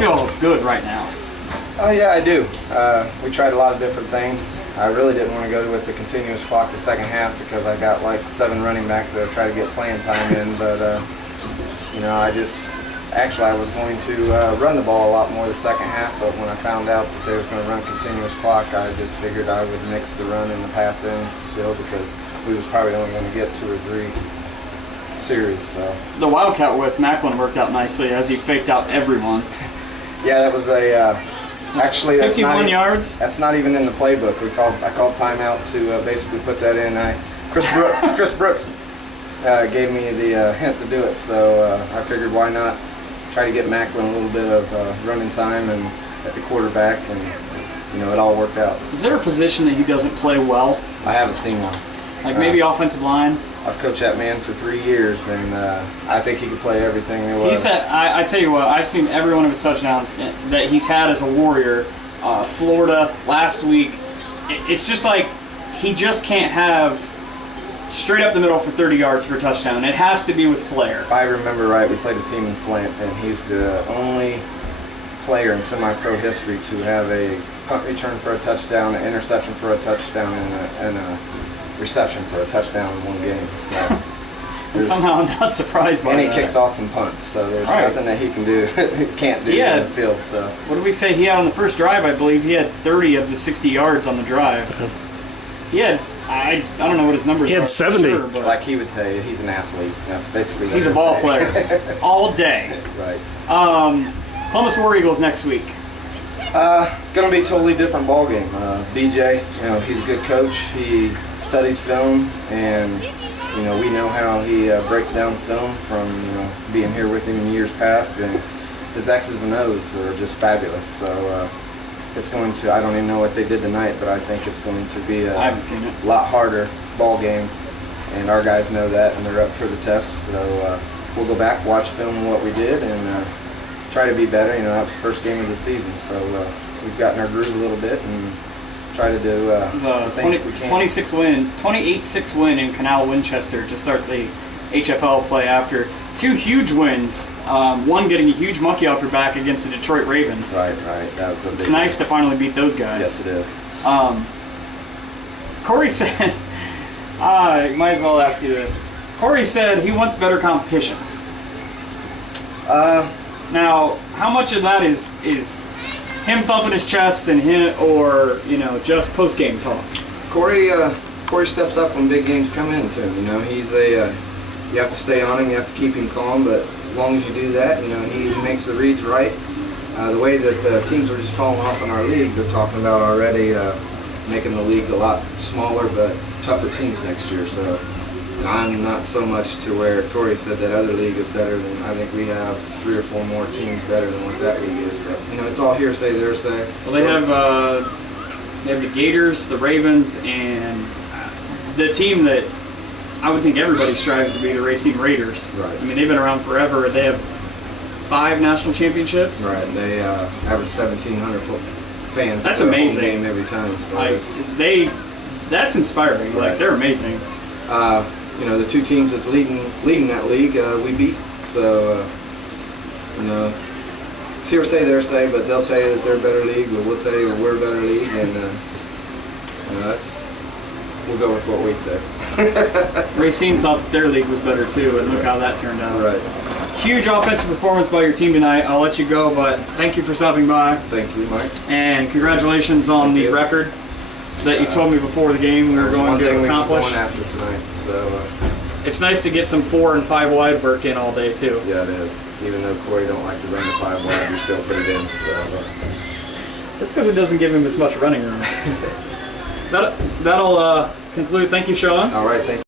feel good right now. Oh yeah, I do. We tried a lot of different things. I really didn't want to go with the continuous clock the second half because I got like 7 running backs that I tried to get playing time in, but you know, I was going to run the ball a lot more the second half, but when I found out that they was going to run continuous clock, I just figured I would mix the run and the pass in still because we was probably only going to get 2 or 3 series. So the Wildcat with Macklin worked out nicely as he faked out everyone. Yeah, that was actually, that's 51 yards. That's not even in the playbook. I called timeout to basically put that in. Chris Brooks gave me the hint to do it, so I figured why not try to get Macklin a little bit of running time and at the quarterback, and you know, it all worked out. Is there a position that he doesn't play well? I haven't seen one. Like maybe offensive line? I've coached that man for 3 years, and I think he could play everything there was. He's had, I tell you what, I've seen every one of his touchdowns that he's had as a Warrior. Florida last week. It's just like he just can't have straight up the middle for 30 yards for a touchdown. It has to be with flair. If I remember right, we played a team in Flint, and he's the only player in semi-pro history to have a punt return for a touchdown, an interception for a touchdown, and a reception for a touchdown in one game. So and somehow I'm not surprised by that. And he kicks off and punts, so there's nothing that he can do, can't do in the field. So what did we say he had on the first drive? I believe he had 30 of the 60 yards on the drive. He had, I don't know what his numbers are. He had 70. Sure, but like he would tell you, he's an athlete. That's basically. He's a ball player all day. Right. Columbus War Eagles next week. Going to be a totally different ball game. BJ, you know, he's a good coach. He studies film, and you know, we know how he breaks down film from, you know, being here with him in years past, and his X's and O's are just fabulous. So it's going to, I don't even know what they did tonight, but I think it's going to be I haven't seen it. lot harder ball game, and our guys know that, and they're up for the test. So we'll go back, watch film what we did, and try to be better. You know, that was the first game of the season, so we've gotten our groove a little bit and try to do the things we can. 28-6 win in Canal Winchester to start the HFL play after 2 huge wins. One getting a huge monkey off your back against the Detroit Ravens. Right. That was a big. It's nice to finally beat those guys. Yes, it is. Corey said, I might as well ask you this. Corey said he wants better competition. Now, how much of that is him thumping his chest and him, or you know, just post-game talk? Corey steps up when big games come into him. You know, he's you have to stay on him, you have to keep him calm, but as long as you do that, you know, he makes the reads right. The way that the teams are just falling off in our league, they're talking about already making the league a lot smaller but tougher teams next year. So I'm not so much to where Corey said that other league is better than, I think we have 3 or 4 more teams better than what that league is. But you know, it's all hearsay, thearsay. Well, they have the Gators, the Ravens, and the team that I would think everybody strives to be, the Racine Raiders. Right. I mean, they've been around forever. They have 5 national championships. Right. They average 1,700 fans. That's at their amazing. Home game every time. So that's inspiring. Right. Like, they're amazing. You know, the 2 teams that's leading that league, we beat. So you know, it's hearsay, thearsay, but they'll tell you that they're a better league, but we'll tell you that we're a better league, and you know, we'll go with what we say. Racine thought that their league was better too, and look how that turned out. Right. Huge offensive performance by your team tonight. I'll let you go, but thank you for stopping by. Thank you, Mike. And congratulations on the record that you told me before the game we were going to accomplish. One after tonight, so it's nice to get some 4 and 5 wide work in all day too. yeah, it is. Even though Corey don't like to run the 5 wide, we still put it in. So that's because it doesn't give him as much running room. That'll conclude. Thank you, Sean. all right, thank you.